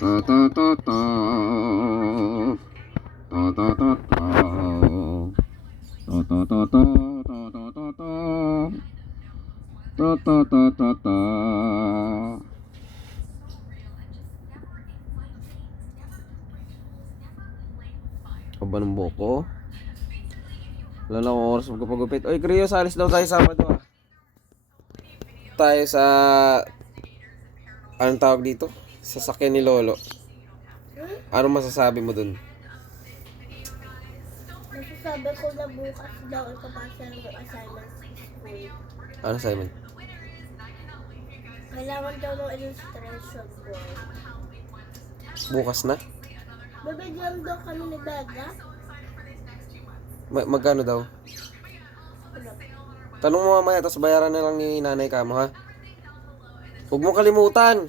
Ta ta ta ta. Ta ta ta ta. Ta ta ta ta. Ta ta ta ta. Ta ta ta ta ta. Aba ng buko. Wala na akong oras magpapagupit. Oy, Kriyo, salis daw tayo Sabado ah. Tayo sa... Anong tawag dito? Sasakyan ni Lolo. Anong masasabi mo dun? Masasabi ko na bukas daw ipapasa ng assignment sa school. Ano assignment? Kailangan daw ng illustration board. Bukas na? Babigyan daw kami ni Bega. Magkano daw? Ano? Tanong mo mamaya, tapos bayaran na lang ni nanay ka mo ha. Huwag mo kalimutan.